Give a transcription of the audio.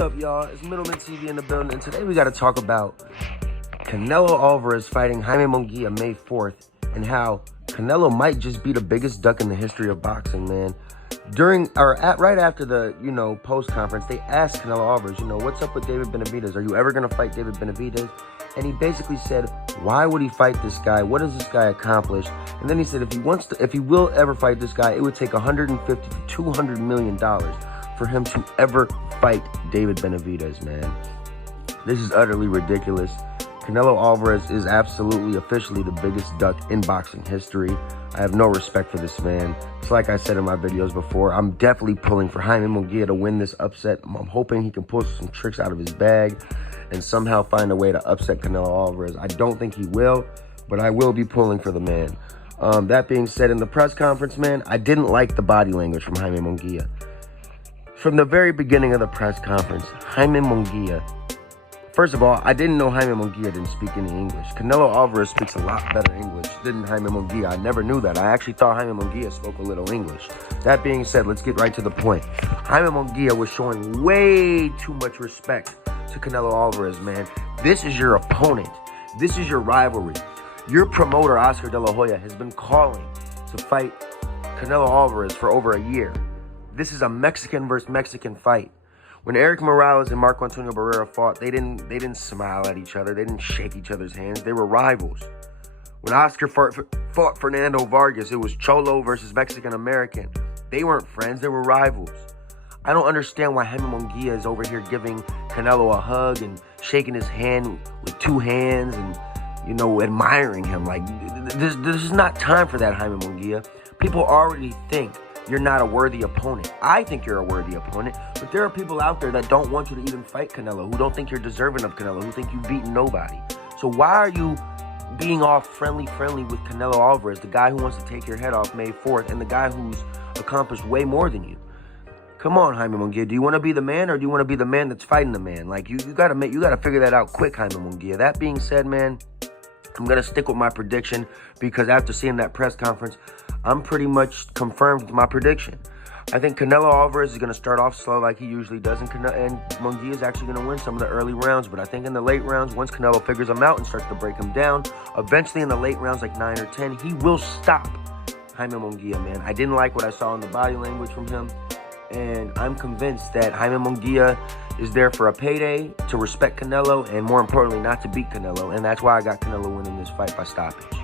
What's up, y'all? It's Middleman TV in the building, and today we got to talk about Canelo Alvarez fighting Jamie Munguia May 4th, and how Canelo might just be the biggest duck in the history of boxing, man. Right after the, post conference, they asked Canelo Alvarez, what's up with David Benavidez? Are you ever going to fight David Benavidez? And he basically said, why would he fight this guy? What does this guy accomplish? And then he said, if he will ever fight this guy, it would take $150 to $200 million for him to ever fight David Benavidez, man. This is utterly ridiculous. Canelo Alvarez is absolutely, officially the biggest duck in boxing history. I have no respect for this man. It's like I said in my videos before, I'm definitely pulling for Jamie Munguia to win this upset. I'm hoping he can pull some tricks out of his bag and somehow find a way to upset Canelo Alvarez. I don't think he will, but I will be pulling for the man. That being said, in the press conference, man, I didn't like the body language from Jamie Munguia. From the very beginning of the press conference, Jamie Munguia, first of all, I didn't know Jamie Munguia didn't speak any English. Canelo Alvarez speaks a lot better English than Jamie Munguia. I never knew that. I actually thought Jamie Munguia spoke a little English. That being said, let's get right to the point. Jamie Munguia was showing way too much respect to Canelo Alvarez, man. This is your opponent. This is your rivalry. Your promoter, Oscar De La Hoya, has been calling to fight Canelo Alvarez for over a year. This is a Mexican versus Mexican fight. When Eric Morales and Marco Antonio Barrera fought, they didn't smile at each other. They didn't shake each other's hands. They were rivals. When Oscar fought Fernando Vargas, it was Cholo versus Mexican American. They weren't friends. They were rivals. I don't understand why Jamie Munguia is over here giving Canelo a hug and shaking his hand with two hands and, admiring him. Like, this is not time for that, Jamie Munguia. People already think you're not a worthy opponent. I think you're a worthy opponent, but there are people out there that don't want you to even fight Canelo, who don't think you're deserving of Canelo, who think you've beaten nobody. So why are you being all friendly with Canelo Alvarez, the guy who wants to take your head off May 4th, and the guy who's accomplished way more than you? Come on, Jamie Munguia. Do you want to be the man, or do you want to be the man that's fighting the man? Like, you gotta figure that out quick, Jamie Munguia. That being said, man, I'm gonna stick with my prediction, because after seeing that press conference, I'm pretty much confirmed with my prediction. I think Canelo Alvarez is going to start off slow like he usually does, and Munguia is actually going to win some of the early rounds. But I think in the late rounds, once Canelo figures him out and starts to break him down, eventually in the late rounds, like 9 or 10, he will stop Jamie Munguia, man. I didn't like what I saw in the body language from him, and I'm convinced that Jamie Munguia is there for a payday, to respect Canelo, and more importantly, not to beat Canelo. And that's why I got Canelo winning this fight by stoppage.